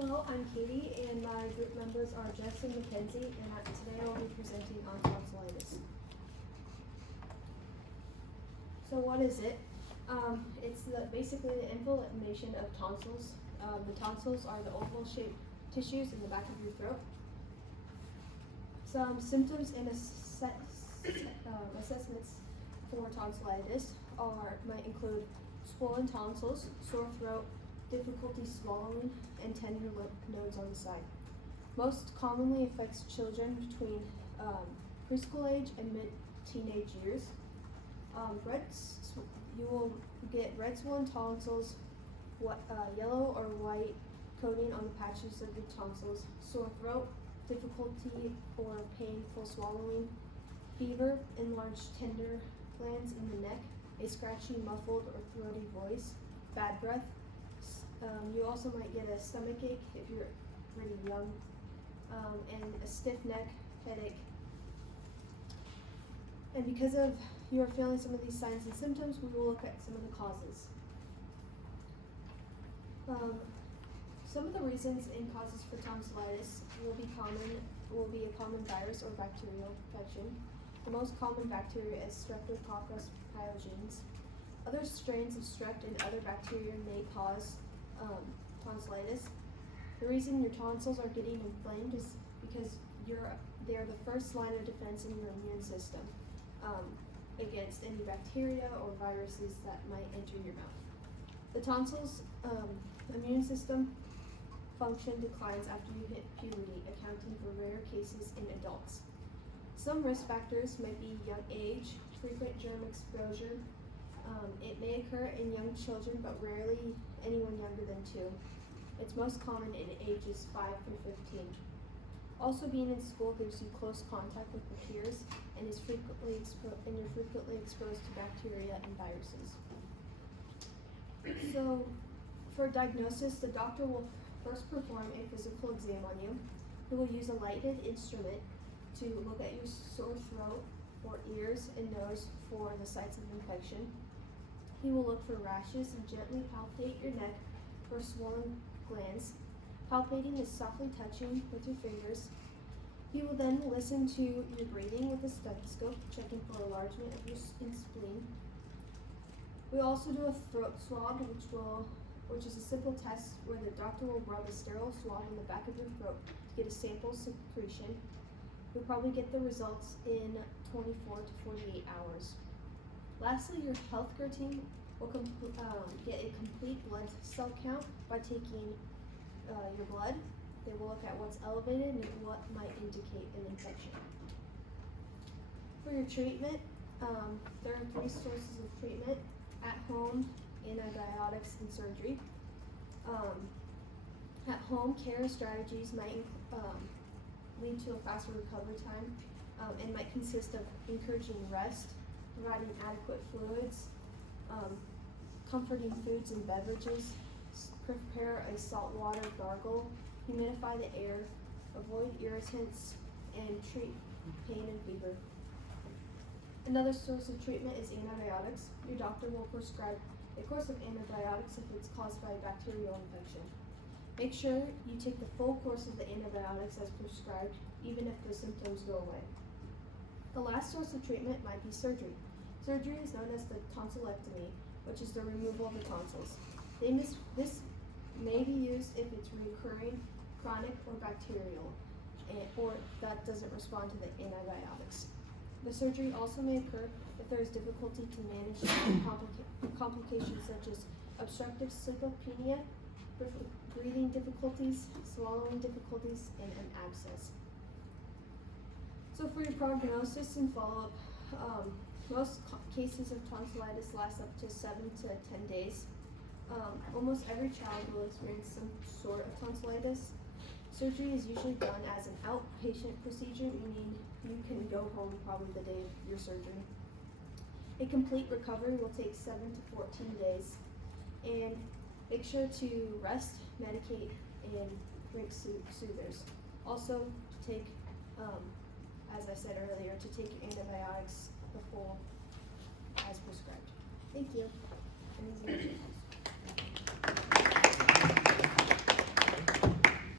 Hello, I'm Katie, and my group members are Jess and Mackenzie, and today I will be presenting on tonsillitis. So what is it? It's basically the inflammation of tonsils. The tonsils are the oval-shaped tissues in the back of your throat. Some symptoms and assessments for tonsillitis might include swollen tonsils, sore throat, difficulty swallowing, and tender lymph nodes on the side. Most commonly affects children between preschool age and mid-teenage years. You will get red swollen tonsils, yellow or white coating on the patches of your tonsils, sore throat, difficulty or painful swallowing, fever, enlarged tender glands in the neck, a scratchy, muffled, or throaty voice, bad breath. You also might get a stomach ache if you're really young, and a stiff neck, headache. And because of you are feeling some of these signs and symptoms, we will look at some of the causes. Some of the reasons and causes for tonsillitis will be a common virus or bacterial infection. The most common bacteria is Streptococcus pyogenes. Other strains of strep and other bacteria may cause tonsillitis. The reason your tonsils are getting inflamed is because they are the first line of defense in your immune system against any bacteria or viruses that might enter your mouth. The tonsils' immune system function declines after you hit puberty, accounting for rare cases in adults. Some risk factors might be young age, frequent germ exposure. It may occur in young children, but rarely anyone younger than 2. It's most common in ages 5 through 15. Also, being in school gives you close contact with your peers and you're frequently exposed to bacteria and viruses. So, for diagnosis, the doctor will first perform a physical exam on you. He will use a lighted instrument to look at your sore throat or ears and nose for the sites of infection. He will look for rashes and gently palpate your neck for swollen glands. Palpating is softly touching with your fingers. He will then listen to your breathing with a stethoscope, checking for enlargement of your spleen. We also do a throat swab, which is a simple test where the doctor will rub a sterile swab in the back of your throat to get a sample secretion. You'll probably get the results in 24 to 48 hours. Lastly, your healthcare team will get a complete blood cell count by taking your blood. They will look at what's elevated and what might indicate an infection. For your treatment, there are 3 sources of treatment: at home, antibiotics, and surgery. At home, care strategies might lead to a faster recovery time and might consist of encouraging rest, providing adequate fluids, comforting foods and beverages, prepare a saltwater gargle, humidify the air, avoid irritants, and treat pain and fever. Another source of treatment is antibiotics. Your doctor will prescribe a course of antibiotics if it's caused by a bacterial infection. Make sure you take the full course of the antibiotics as prescribed, even if the symptoms go away. The last source of treatment might be surgery. Surgery is known as the tonsillectomy, which is the removal of the tonsils. This may be used if it's recurring, chronic, or bacterial, or that doesn't respond to the antibiotics. The surgery also may occur if there is difficulty to manage complications such as obstructive sleep apnea, breathing difficulties, swallowing difficulties, and an abscess. So for your prognosis and follow-up, most cases of tonsillitis last up to 7 to 10 days. Almost every child will experience some sort of tonsillitis. Surgery is usually done as an outpatient procedure, meaning you can go home probably the day of your surgery. A complete recovery will take 7 to 14 days. And make sure to rest, medicate, and drink soothers. Also, to take, as I said earlier, to take your antibiotics before as prescribed. Thank you.